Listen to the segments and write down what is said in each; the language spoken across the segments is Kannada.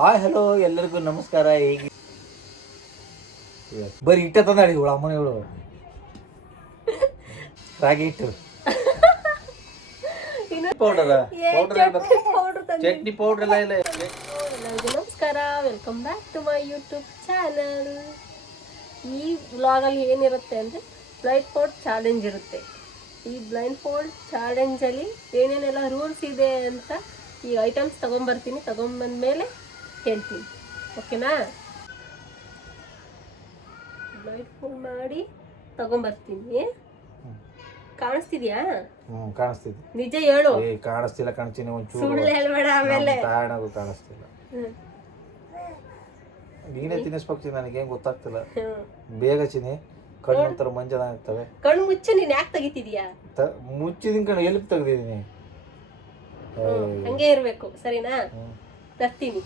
ಹಾಯ್ ಹಲೋ ಎಲ್ಲರಿಗೂ ನಮಸ್ಕಾರ. ಹೇಗೆ ಬರೀ ಇಟ್ಟ ತಂದಾಡಿ ಇವಳು ಅಮ್ಮನ ಇವಳು ರಾಗಿ ಹಿಟ್ಟು ಪೌಡರ್ ಚಟ್ನಿ ಪೌಡರ್ ಎಲ್ಲ ಇಲ್ಲ. ಎಲ್ಲರಿಗೂ ನಮಸ್ಕಾರ, welcome back to my YouTube channel. ಈ ವ್ಲಾಗಲ್ಲಿ ಏನಿರುತ್ತೆ ಅಂದರೆ ಬ್ಲೈಂಡ್ ಫೋಲ್ಡ್ ಚಾಲೆಂಜ್ ಇರುತ್ತೆ. ಈ ಬ್ಲೈಂಡ್ ಫೋಲ್ಡ್ ಚಾಲೆಂಜಲ್ಲಿ ಏನೇನೆಲ್ಲ ರೂಲ್ಸ್ ಇದೆ ಅಂತ ಈ ಐಟಮ್ಸ್ ತೊಗೊಂಬರ್ತೀನಿ, ತೊಗೊಂಬಂದ್ಮೇಲೆ ಹೇಳ್ತೀನಿ, ಓಕೆನಾ? ಬ್ಲೈಂಡ್ ಫೋಲ್ಡ್ ಮಾಡಿ ತೊಗೊಂಬರ್ತೀನಿ. ಕಾಣಿಸ್ತಿದ್ಯಾ? ಕಾಣಿಸ್ತಿದೆ. ನಿಜ ಹೇಳು. ಕಾಣಿಸ್ತಿಲ್ಲ, ಕಾಣಿಸ್ತೀನಿ ಒಂಚೂರು. ಸುಳ್ಳು ಹೇಳ್ಬೇಡ ಆಮೇಲೆ. ತಾಣಗೂ ಕಾಣಿಸ್ತಿಲ್ಲ. ನೀನೇ ತಿನ್ನಿಸ್ಬೇಕು, ನನಗೇನು ಗೊತ್ತಾಗ್ತಿಲ್ಲ. ಬೇಗ ಚಿನಿ, ಕಣ್ಣು ಒಂಥರ ಮಂಜನ ಆಗ್ತವೆ. ಕಣ್ಣು ಮುಚ್ಚು. ನೀನ್ ಯಾಕೆ ತೆಗಿತಿದ್ಯಾ? ಮುಚ್ಚಿದಿನ ಕಣ್ಣು ಎಲ್ಲಿ ತೆಗ್ದಿದ್ದೀನಿ. ಹಂಗೆ ಇರ್ಬೇಕು, ಸರಿನಾ? ತರ್ತೀನಿ.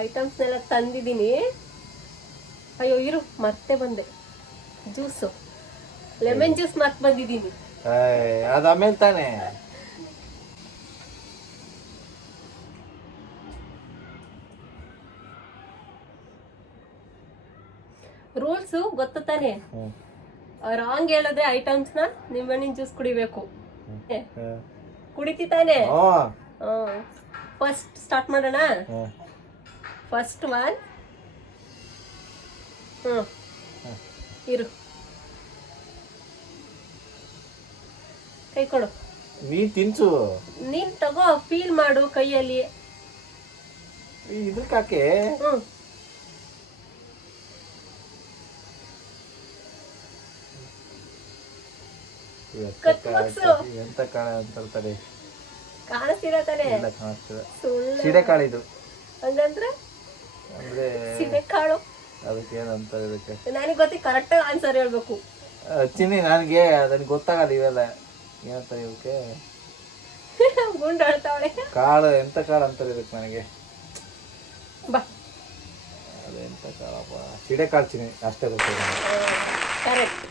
ಐಟಮ್ಸ್ನೆಲ್ಲ ತಂದಿದ್ದೀನಿ. ಅಯ್ಯೋ ಇರು, ಮತ್ತೆ ಬಂದೆ. ಜ್ಯೂಸು, ಲೆಮನ್ ಜ್ಯೂಸ್ ಮತ್ತೆ ಬಂದಿದ್ದೀನಿ. ಅದು ಆಮೇಲೆ ತಾನೆ. ರೂಲ್ಸು ಗೊತ್ತ ತಾನೆ? ರಾಂಗ್ ಹೇಳಿದ್ರೆ ಐಟಮ್ಸ್ನ ನಿಂಬೆಹಣ್ಣಿನ ಜ್ಯೂಸ್ ಕುಡಿಬೇಕು. ಕುಡಿತಿ ತಾನೆ? ಫಸ್ಟ್ ಸ್ಟಾರ್ಟ್ ಮಾಡೋಣ. First one. ಇರು, ಕೈ ಕೊಡು. ನೀನ್ ತಿನ್ಸು. ನೀನ್ ತಗೋ, ಫೀಲ್ ಮಾಡು ಕೈಯಲ್ಲಿ. ಇದಕ್ಕಾಕೆ ಎಂತ ಕಾಳ ಅಂತಾರೆ. ಕಾಣಿಸ್ತಿರ ತಾನೆ? ಸಿಡೆ ಕಾಳಿದು. ಹಂಗಂದ್ರೆ ಅಂದ್ರೆ ಸಿಡೆ ಕಾಳು. ಅದಕ್ಕೆ ಏನಂತಾರೆ? ಇದಕ್ಕೆ ನನಗೆ ಗೊತ್ತಿ, ಕರೆಕ್ಟ್ ಆನ್ಸರ್ ಹೇಳ್ಬೇಕು. ಚಿನ್ನಿ, ನನಗೆ ಅದನ್ನ ಗೊತ್ತಾಗಲ್ಲ ಇವೆಲ್ಲ ಏನಂತಾರೆ ಇವಕ್ಕೆ. ಗುಂಡು ಹೇಳ್ತಾವಳೆ. ಕಾಳು ಎಂತ ಕಾಳು ಅಂತಾರೆ ಇದಕ್ಕೆ ನನಗೆ. ಬಾ, ಅದೆಂತ ಕಾಳಪ್ಪ? ಸಿಡೆ ಕಾಳು ಚಿನ್ನಿ, ಅಷ್ಟೇ ಗೊತ್ತಿದೆ. ಕರೆಕ್ಟ್.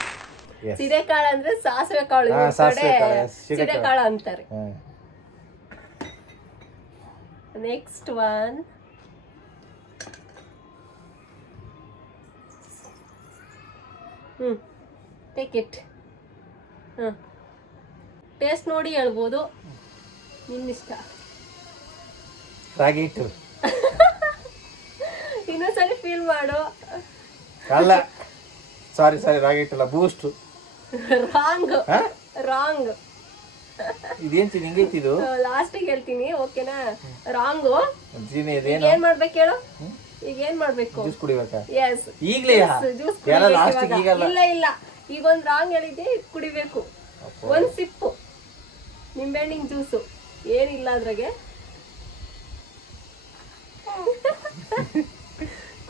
ಸಿಡೆ ಕಾಳು ಅಂದ್ರೆ ಸಾಸಿವೆ ಕಾಳು, ಸಿಡೆ ಕಾಳು ಅಂತಾರೆ. Next one. Take it. Taste ನೋಡಿ ಹೇಳ್ಬೋದು, ನಿನ್ನಿಷ್ಟ. ರಾಗಿ ಹಿಟ್ಟು. ಇನ್ನೊಂದ್ಸರಿ ಫೀಲ್ ಮಾಡು. ಅಲ್ಲ, ಸಾರಿ ರಾಗಿ ಹಿಟ್ಟಲ್ಲ, ಬೂಸ್ಟ್. Wrong wrong. ಇದೇನ್ ಚಿನ್ನಿ ಹಿಂಗೈತಿದು? ಲಾಸ್ಟಿಗೆ ಹೇಳ್ತೀನಿ, ಓಕೆನಾ? ರಾಂಗು. ಏನ್ ಮಾಡ್ಬೇಕು ಹೇಳು? ಈಗ ಏನ್ ಮಾಡ್ಬೇಕು? ಜ್ಯೂಸ್ ಕುಡಿಬೇಕಾ? ಎಸ್, ಈಗಲೇ ಜ್ಯೂಸ್. ಇಲ್ಲ, ಈಗ ಒಂದ್ ರಾಂಗ್ ಹೇಳಿದ್ದೆ, ಕುಡಿಬೇಕು. ಒಂದ್ ಸಿಪ್ಪು ನಿಂಬೆಹಣ್ಣಿನ ಜ್ಯೂಸು, ಏನಿಲ್ಲ ಅದ್ರಾಗೆ.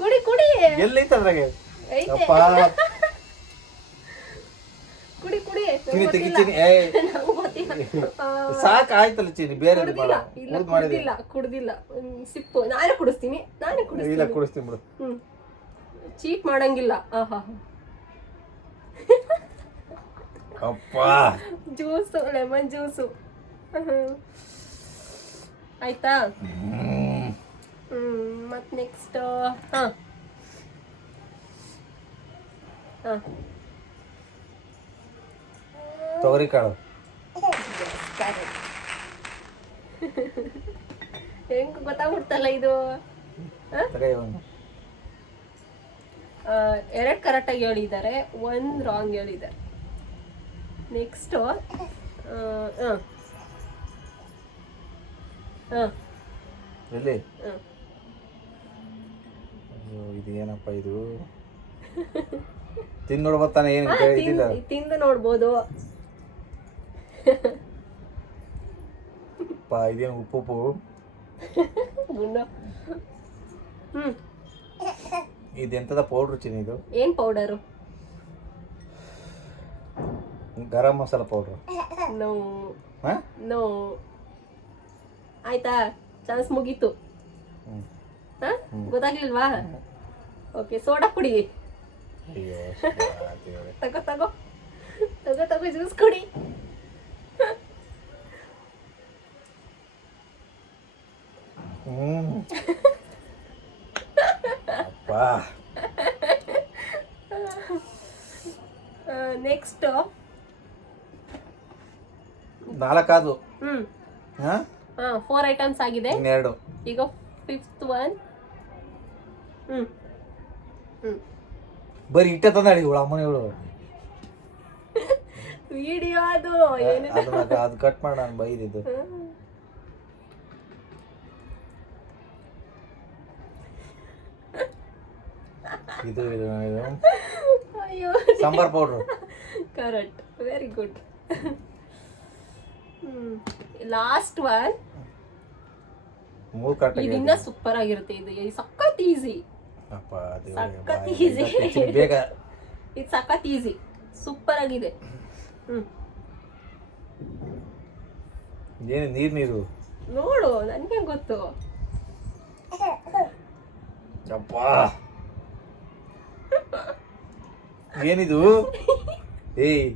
ಕುಡಿ ಕುಡಿ. ಎಲ್ಲೈತೆ ಅದ್ರಾಗೆ? ಐತೆ, ಕುಡಿ ಕುಡಿ. ಸಾಕಾಯ್ತಲ್ಲ ಚಿನ್ನಿ, ಬೇರೆ ಕುಡ್ದಿಲ್ಲ. ಸಿಪ್ಪು ನಾನೇ ಕುಡಿಸ್ತೀನಿ. ಇಲ್ಲ, ಕುಡಿಸ್ತೀನಿ ಬಿಡು. ಚೀಟ್ ಮಾಡಂಗಿಲ್ಲ. ಅಪ್ಪ, ಜ್ಯೂಸು, ಲೆಮನ್ ಜ್ಯೂಸು. ಆಯ್ತಾ? ಮತ್ ನೆಕ್ಸ್ಟ್ ತೊಗರಿ ಕಾಳು. ಹೆಂಗ್ ಗೊತ್ತಾಗ್ಬಿಡ್ತಲ್ಲ ಇದು. ಎರಡು ಕರೆಕ್ಟಾಗಿ ಹೇಳಿದ್ದಾರೆ, ಒಂದ್ ರಾಂಗ್ ಹೇಳಿದ್ದಾರೆ. ನೆಕ್ಸ್ಟ್ ಎಲ್ಲಿ ಇದು ಏನಪ್ಪ ಇದು? ತಿಂದು ನೋಡ್ಬತ್ತಾನೆ. ಏನು ತಿಂದು ನೋಡ್ಬೋದು. ಇದೇನು ಉಪ್ಪು? ಇದೆಂತದ ಪೌಡ್ರು ಚಿನ್ನಿ? ಇದು ಏನ್ powder? Garam masala powder. No. ಆಯ್ತಾ? ಚಾನ್ಸ್ ಮುಗೀತು. ಗೊತ್ತಾಗ್ಲಿಲ್ವಾ? ಓಕೆ, ಸೋಡಾ ಪುಡಿ. ಅಯ್ಯೋ ತಗೋ ತಗೋ ತಗೋ ತಗೋ ಜ್ಯೂಸ್ ಕುಡಿ. ಅಪ್ಪ ನೆಕ್ಸ್ಟ್ 4 4 ಐಟಮ್ಸ್ ಆಗಿದೆ. ಇನ್ನೆರಡು. ಈಗ 5th ಒನ್. ಬರೀ ಇಟ್ಟೆ ತಂದಾಡಿ ಇವಳು ಅಮ್ಮನ ಇವಳು. ವಿಡಿಯೋ ಅದು ಅದು ಕಟ್ ಮಾಡಿ ನಾನು ಬೈದಿದ್ದು. ಇದು ಅಯ್ಯೋ sambar powder. Correct, very good. Last one. 3 cut ಇದು ಇನ್ನ ಸೂಪರ್ ಆಗಿರುತ್ತೆ. ಇದು ಸಖತ್ ಈಸಿ. ಅಪ್ಪ ಸಖತ್ ಈಸಿ. ಬೇಗ. ಇದು ಸಖತ್ ಈಸಿ, ಸೂಪರ್ ಆಗಿದೆ. ಏನು ನೀರು ನೋಡು, ನನ್ಗೆ ಗೊತ್ತು. ಅಪ್ಪ ಏನಿದು? ಏಯ್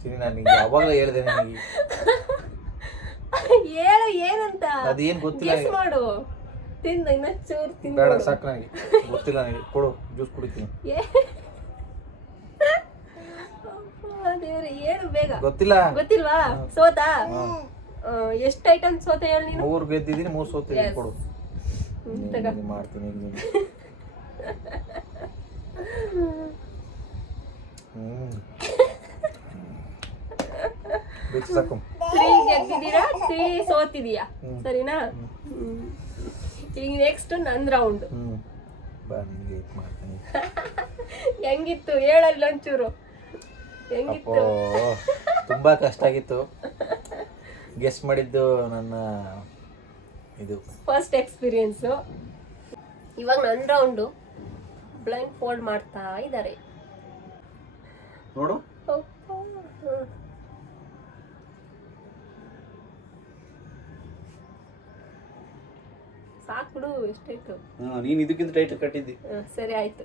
ಚಿನಿ, ನಾನು ನಿಂಗೆ ಯಾವಾಗಲೂ ಹೇಳಿದೆ ನನಗೆ ಹೇಳು ಏನಂತ. ಅದೇನು ಗೊತ್ತಿಲ್ಲ. ಗೆಸ್ ಮಾಡು. ತಿಂದ ಇನ್ನ ಚೂರು ತಿಂದ. ಬೇಡ ಸಾಕು, ನನಗೆ ಗೊತ್ತಿಲ್ಲ. ನನಗೆ ಕೊಡು, ಜ್ಯೂಸ್ ಕುಡಿತೀನಿ. ದೇವ್ರೆ, ಹೇಳು ಬೇಗ. ಗೊತ್ತಿಲ್ಲ. ಗೊತ್ತಿಲ್ವಾ? ಸೋತಾ? ಎಷ್ಟು ಐಟಮ್ ಸೋತೆ ಹೇಳಿ ನೀನು? 3 ಗೆದ್ದಿದ್ದೀನಿ, 3 ಸೋತಿದ್ದೀನಿ. Yes. ಕೊಡು, ತಗೋ. ಮಾಡ್ತೀನಿ. ಸಾಕು. 3 ಗೆದ್ದಿದ್ದೀರಾ, 3 ಸೋತಿದೀಯಾ, ಸರಿನಾ? ಈಗ ನೆಕ್ಸ್ಟ್ ನನ್ ರೌಂಡ್. ಬಾ, ನಿಂಗೆ ಇದು ಮಾಡ್ತೀನಿ. ಹೆಂಗಿತ್ತು ಹೇಳಲ್ಲ ಒಂಚೂರು. ಹೆಂಗಿತ್ತು? ತುಂಬಾ ಕಷ್ಟ ಆಗಿತ್ತು. ಗೆಸ್ ಮಾಡಿದ್ದು ನನ್ನ ಇದು ಫಸ್ಟ್ ಎಕ್ಸ್ಪೀರಿಯನ್ಸ್. ಇವಾಗ ನನ್ನ ರೌಂಡು. ಬ್ಲೈಂಡ್ ಫೋಲ್ಡ್ ಮಾಡ್ತಾ ಇದ್ದಾರೆ ನೋಡು. ಸಾಕು ಬಿಡು, ಎಷ್ಟಾಯ್ತು? ನೀನು ಇದಕ್ಕಿಂತ ಟೈಟ್ ಕಟ್ಟಿದ್ದಿ. ಸರಿ ಆಯ್ತು.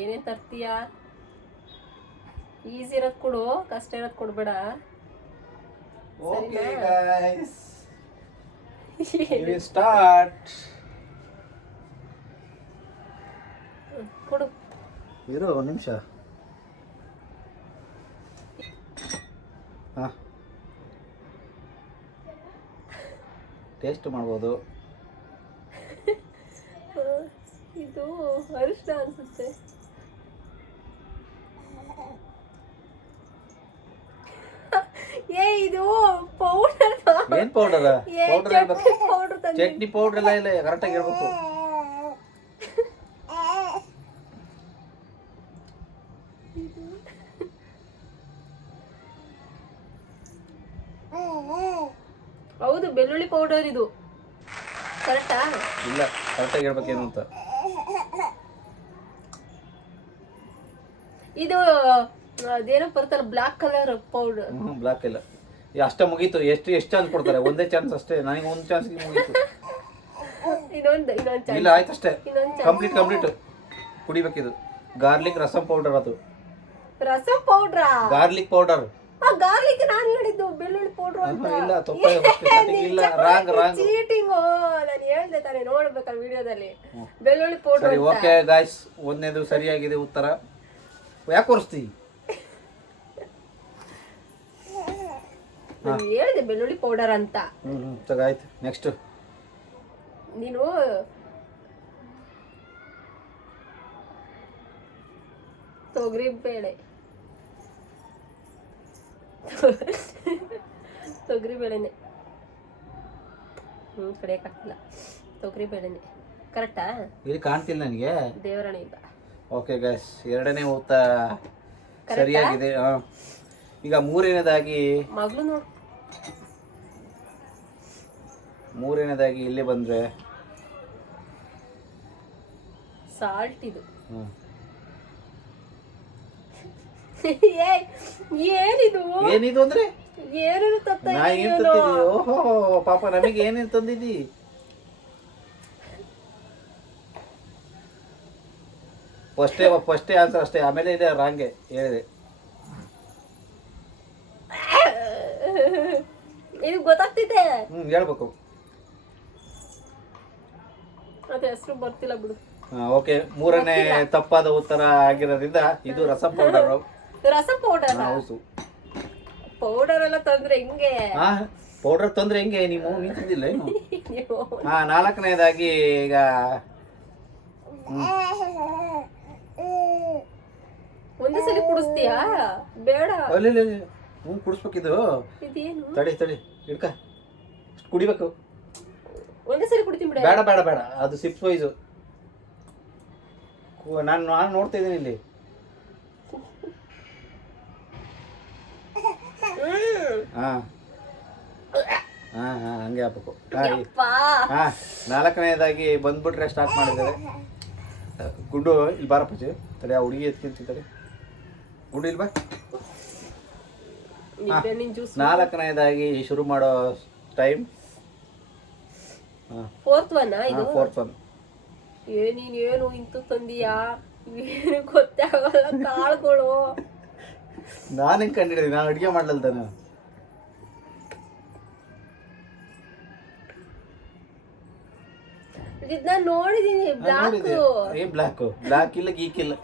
ಏನೇ ತರ್ತೀಯಾ? ಈಸಿ ಇರೋದು ಕೊಡು, ಕಷ್ಟ ಇರೋದು ಕೊಡ್ಬೇಡ. Okay guys, start. ಕೊಡು. ಇರು ಒಂದು ನಿಮಿಷ. ಟೇಸ್ಟ್ ಮಾಡ್ಬೋದು. ಇದು ಅರಿಶಿನ ಅನ್ಸುತ್ತೆ. ಇದು ಪೌಡರ್. ಏನ್ ಪೌಡರ್? ಪೌಡರ್ ಚಟ್ನಿ ಪೌಡರ್ ಎಲ್ಲ ಇಲ್ಲ, ಕರೆಕ್ಟಾಗಿ ಇರ್ಬೇಕು. ಹೌದು, ಬೆಳ್ಳುಳ್ಳಿ ಪೌಡರ್ ಇದು. ಕರೆಕ್ಟಾ? ಇಲ್ಲ, ಕರೆಕ್ಟಾಗಿ ಹೇಳ್ಬೇಕೇನು ಅಂತ. ಇದು ಅದೇನೋ ಬರ್ತಾರ ಬ್ಲಾಕ್ ಕಲರ್ ಪೌಡರ್. ಬ್ಲಾಕ್ ಇಲ್ಲ, ಅಷ್ಟೇ ಮುಗೀತು. ಎಷ್ಟು ಚಾನ್ಸ್ ಕೊಡ್ತಾರೆ? ಒಂದೇ ಚಾನ್ಸ್ ಅಷ್ಟೇ. ನನಗೆ ಒಂದು ಚಾನ್ಸ್ ಮುಗೀತು. ಇನ್ನೊಂದು ಇಲ್ಲ, ಆಯ್ತು ಅಷ್ಟೇ. ಕಂಪ್ಲೀಟ್ ಕುಡಿಬೇಕಿದು. Garlic rasam powder. ಅದು ರಸಂ ಪೌಡ್ರಾ? Garlic powder. ಗಾರ್ಲಿಕ್ ನಾನು ಹೇಳಿದ್ದು ಬೆಳ್ಳುಳ್ಳಿ ಪೌಡರ್ ಅಂತ. ಇಲ್ಲ, ಇಲ್ಲ, ರಾಂಗ್. ಚೀಟಿಂಗ್. ನಾನು ಹೇಳ್ದೆ ತಾನೆ, ನೋಡ್ಬೇಕಲ್ಲ ವಿಡಿಯೋದಲ್ಲಿ ಬೆಳ್ಳುಳ್ಳಿ ಪೌಡರ್. ಸರಿ, ಓಕೆ ಗಾಯ್ಸ್, ಒಂದನೇದು ಸರಿಯಾಗಿದೆ ಉತ್ತರ. ಯಾಕೆ ಕೊರಿಸ್ತಿ? ನಾನು ಹೇಳಿದೆ ಬೆಳ್ಳುಳ್ಳಿ ಪೌಡರ್ ಅಂತ. ಆಯ್ತು, ನೆಕ್ಸ್ಟ್. ನೀನು ತೊಗರಿ ಬೇಳೆ ತೊಗರಿಬೇಳೆನೆ. ಕಡಿಯಕ್ಕಾಗ್ತಿಲ್ಲ. ತೊಗರಿಬೇಳೆನೆ ಕರೆಕ್ಟಾ? ಇಲ್ಲಿ ಕಾಣ್ತಿಲ್ಲ ನನಗೆ. ದೇವರಾಣಿ ಇಲ್ಲ. ಓಕೆ ಗೈಸ್, ಎರಡನೇ ಉತ್ತರ ಸರಿಯಾಗಿದೆ. ಈಗ ಮೂರನೇದಾಗಿ ಮಗಳು ನೋಡು. ಮೂರನೇದಾಗಿ ಇಲ್ಲಿ ಬಂದ್ರೆ ಸಾಲ್ಟ್. ಇದು ಏನಿದು? ಏನಿದು ಅಂದ್ರೆ ಏನೇನು ತತ್ತ? ನಾ ಏನ್ ತಂದಿದ್ದಿ? ಓಹೋ ಪಾಪ, ನಮಗೆ ಏನೇನು ತಂದಿದ್ದಿ? ಫಸ್ಟೇ ಆನ್ಸರ್ ಅಷ್ಟೇ, ಆಮೇಲೆ ಇದೆ ರಾಂಗೆ ಹೇಳಿದೆ. ಇದು ಗೊತ್ತಾಗ್ತಿದೆ. ಹೇಳ್ಬೇಕು. ಅದೇ ಹೆಸರು ಬರ್ತಿಲ್ಲ ಬಿಡು. ಓಕೆ, ಮೂರನೇ ತಪ್ಪಾದ ಉತ್ತರ ಆಗಿರೋದ್ರಿಂದ ಇದು ರಸಂ ಪೌಡರ್. ರಸಂ ಪೌಡರ್? ಹೌದು. ಪೌಡರ್ ಎಲ್ಲ ತಂದ್ರೆ ಹೆಂಗೆ? ಪೌಡರ್ ತಂದ್ರೆ ಹೆಂಗೆ? ನೀವು ನಿಂತಿದ್ದಿಲ್ಲ ಏನು? ನಾಲ್ಕನೇದಾಗಿ ಈಗ ಒಂದೇ ಸಲ ಕುಡಿಸ್ತೀಯಾ? ಬೇಡ. ಅಲ್ಲಿ ಕುಡಿಸ್ಬೇಕಿದು. ಇದೇನು? ತಡಿ ಇಡ್ಕ, ಕುಡಿಬೇಕು. ಒಂದೇ ಸಲ ಕುಡಿತೀನಿ ಬಿಡ. ಬೇಡ ಬೇಡ ಬೇಡ, ಅದು ಸಿಪ್ಸ್ ವೈಸು. ನಾನು ನೋಡ್ತಾ ಇದ್ದೀನಿ ಇಲ್ಲಿ. ಹಂಗೆ ಹಾಕ್ಬೇಕು. ನಾಲ್ಕನೇದಾಗಿ ಬಂದ್ಬಿಟ್ರೆ ಸ್ಟಾರ್ಟ್ ಮಾಡಿದ್ದಾರೆ. ಗುಂಡು ಇಲ್ಲಿ ಬಾರಪ್ಪ, ತಡಿ ಆ ಹುಡುಗಿ ಎತ್ಕಿಂತಾರೆ. ಗುಂಡು ಇಲ್ಲಿ ಬಾ. ನಾಲ್ಕನೇದಾಗಿ ಶುರು ಮಾಡೋ ಟೈಮ್. Fourth one. ಇದು ಫೋರ್ತ್ ಒನ್. ನೀನೇನು ಇಂತ ತಂದಿಯಾ? ಏನು ಗೊತ್ತೇ ಆಗಲ್ಲ ಕಾಳುಗಳು. ನಾನು ಹೆಂಗೆ ಕಂಡಿಡಿದೀನಿ? ನಾನು ಅಡುಗೆ ಮಾಡಲಲ್ಲ ತಾನೆ. ಇದನ್ನ ನೋಡಿದೀನಿ. ಬ್ಲಾಕ್ ಇಲ್ಲ, ಗೀಕ್ ಇಲ್ಲ.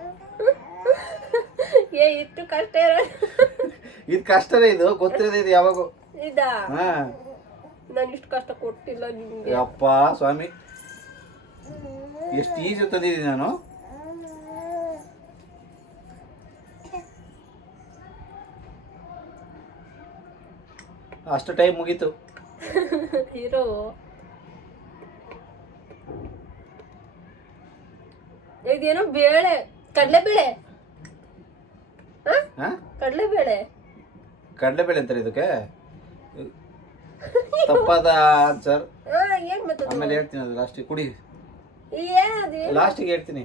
ಇಷ್ಟು ಕಷ್ಟ ಇದು ಕಷ್ಟನೇ, ಇದು ಗೊತ್ತಿರೋದು. ಇದು ಯಾವಾಗ ಇದಾ? ನಾನು ಇಷ್ಟು ಕಷ್ಟ ಕೊಟ್ಟಿಲ್ಲ ನಿಮ್ಗೆ. ಅಪ್ಪ ಸ್ವಾಮಿ, ಎಷ್ಟು ಈಜಿ ತಂದಿದ್ದೀನಿ ನಾನು. ಅಷ್ಟು ಟೈಮ್ ಮುಗೀತು. ಹೀರೋ ಇದೇನೋ ಬೇಳೆ, ಕಡಲೆಬೇಳೆ. ಕಡಲೆಬೇಳೆ ಅಂತಾರೆ ಇದಕ್ಕೆ. ತಪ್ಪಾದ ಆನ್ಸರ್. ಆಮೇಲೆ ಹೇಳ್ತೀನಿ, ಅದು ಲಾಸ್ಟಿಗೆ ಕುಡಿ. ಲಾಸ್ಟಿಗೆ ಹೇಳ್ತೀನಿ.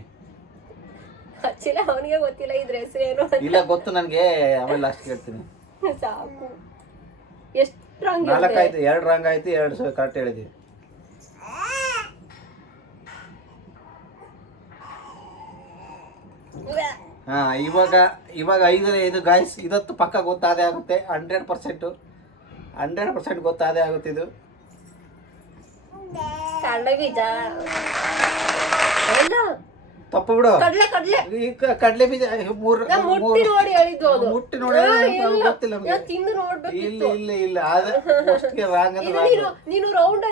ಅವನಿಗೆ ಗೊತ್ತಿಲ್ಲ ಇದ್ರ ಹೆಸರೇನು. ಇಲ್ಲ ಗೊತ್ತು ನನಗೆ, ಆಮೇಲೆ ಲಾಸ್ಟಿಗೆ ಹೇಳ್ತೀನಿ. ಸಾಕು. ಎಷ್ಟು ರಾಂಗ್? 4 ಆಯ್ತು, 2 ರಾಂಗ್ ಆಯ್ತು, 2 ಕರೆಕ್ಟ್ ಹೇಳಿದ್ವಿ. ಇವಾಗ 5 ಗಾಯ್ಸ್. ಇದತ್ತು ಪಕ್ಕ ಗೊತ್ತಾದೇ ಆಗುತ್ತೆ. 100% ಗೊತ್ತಾದೇ ಆಗುತ್ತೆ. ಇದು ಕಡಲೆಬೀಜ. ತಪ್ಪು ಬಿಡು. ಕಡಲೆ ಬೀಜ. ಮುಟ್ಟಿ ನೋಡಿ ಗೊತ್ತಿಲ್ಲ ನಮಗೆ. ಇಲ್ಲ ನೀನು ರೌಂಡ್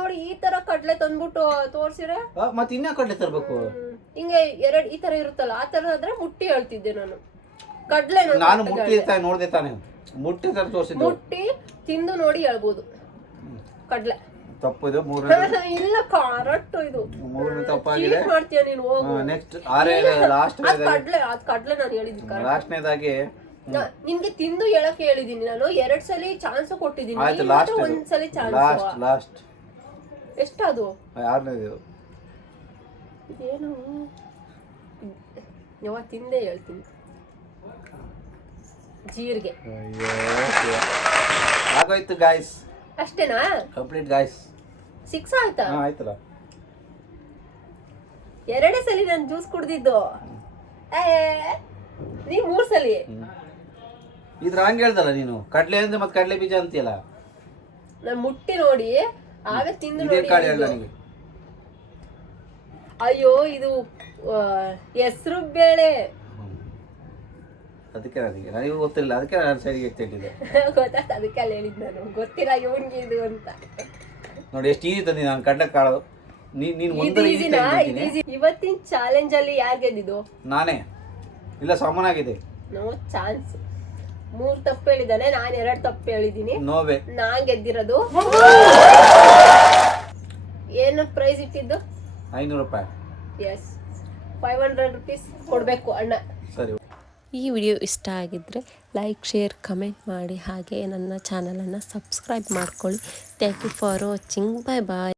ನೋಡಿ ಈ ತರ ಕಡ್ಲೆ ತಂದ್ಬಿಟ್ಟು ತೋರ್ಸಿರ. ಮತ್ತೆ ಇನ್ನ ಕಡ್ಲೆ ತರ್ಬೇಕು. ಹಿಂಗೆ ಈ ತರ ಇರುತ್ತಲ್ಲ, ಆ ತರ ಆದ್ರೆ ಮುಟ್ಟಿ ಹೇಳ್ತಿದ್ದೆ ನಾನು. ಕಡ್ಲೆ ನಾನು ಮುಟ್ಟಿ ನೋಡ್ದೆ ತಾನೆ. ಮುಟ್ಟಿ ತರ ತೋರಿಸಿದ್ದು. ಮುಟ್ಟಿ ತಿಂದು ನೋಡಿ ಹೇಳ್ಬೋದು. ಕಡ್ಲೆ ತಪ್ಪು. ಇದು ಇಲ್ಲ ಕರೆಕ್ಟ್. ಇದು ಮೂರನೇ ತಪ್ಪಾಗಿದೆ. ಮಾಡ್ತೀಯ ನೀನು? ಹೋಗು. ನೆಕ್ಸ್ಟ್ ಲಾಸ್ಟ್ ಕಡ್ಲೆ ನಾನು ಹೇಳಿದ್ದೀನಿ. ಲಾಸ್ಟ್ನೇದಾಗಿ ನಿನ್ಗೆ ತಿಂದು ಹೇಳಕ್ಕೆ ಹೇಳಿದೀನಿ ನಾನು. 2 ಸಲ ಚಾನ್ಸ್ ಕೊಟ್ಟಿದ್ದೀನಿ. ಒಂದ್ಸಲಿ ಚಾನ್ಸ್. ಲಾಸ್ಟ್ ಎಷ್ಟದು? 6ನೇದು. ಇದೇನು ಯಾವ ತಿಂದೆ ಹೇಳ್ತೀನಿ. ಜೀರಿಗೆ. ಆಗೋಯ್ತು ಗಾಯ್ಸ್. ಅಷ್ಟೇನಾ? Complete guys. 6 ಆಯ್ತಾ? ಆಯ್ತಲ್ಲ. 2 ಸಲ ನಾನು ಜ್ಯೂಸ್ ಕುಡ್ದಿದ್ದು. ನೀ 3 ಸಲ. ಇದ್ರ ಹಂಗೆ ಹೇಳ್ದಲ್ಲ ನೀನು. ಕಡ್ಲೆ ಅಂದ್ರೆ ಮತ್ತೆ ಕಡ್ಲೆ ಬೀಜ ಅಂತೀಯಲ್ಲ. ನಾನು ಮುಟ್ಟಿ ನೋಡಿ ಆಗ ತಿಂದು ನೋಡಿ. ನನಗೆ ಅಯ್ಯೋ ಇದು ಹೆಸರು ಬೇಳೆ. ಅದಕ್ಕೆ ನನಗೆ ಗೊತ್ತಿಲ್ಲ, ಅದಕ್ಕೆ ನಾನು ಸೈಡಿಗೆ ಎತ್ತಿಟ್ಟಿದ್ದೆ. ಗೊತ್ತಾಯ್ತು, ಅದಕ್ಕೆ ಅಲ್ಲಿ ಹೇಳಿದ್ ನಾನು. ಗೊತ್ತಿಲ್ಲ ಇವನ್ಗೆ ಇದು ಅಂತ. ನೋಡಿ ಎಷ್ಟು ಈಜಿ ತಂದಿ ನಾನು ಕಡ್ಲೆ ಕಾಳು. ಇವತ್ತಿನ ಚಾಲೆಂಜ್ ಅಲ್ಲಿ ಯಾರು ಗೆದ್ದಿದ್ದು? ನಾನೇ. ಇಲ್ಲ ಸಾಮಾನಾಗಿದೆ. No chance. 3 ತಪ್ಪು ಹೇಳಿದಾನೆ, ನಾನು 2 ತಪ್ಪು ಹೇಳಿದೀನಿ. ನೋವೇ ನಾನ್ ಗೆದ್ದಿರೋದು. ಏನು ಪ್ರೈಸ್ ಇಟ್ಟಿದ್ದು? 500 ರೂಪಾಯಿ. ಎಸ್, 500 rupees ಕೊಡ್ಬೇಕು ಅಣ್ಣ. ಸರಿ. ಈ ವಿಡಿಯೋ ಇಷ್ಟ ಆಗಿದ್ದರೆ ಲೈಕ್, ಶೇರ್, ಕಮೆಂಟ್ ಮಾಡಿ. ಹಾಗೆ ನನ್ನ ಚಾನಲನ್ನು ಸಬ್ಸ್ಕ್ರೈಬ್ ಮಾಡ್ಕೊಳ್ಳಿ. Thank you for watching. Bye bye.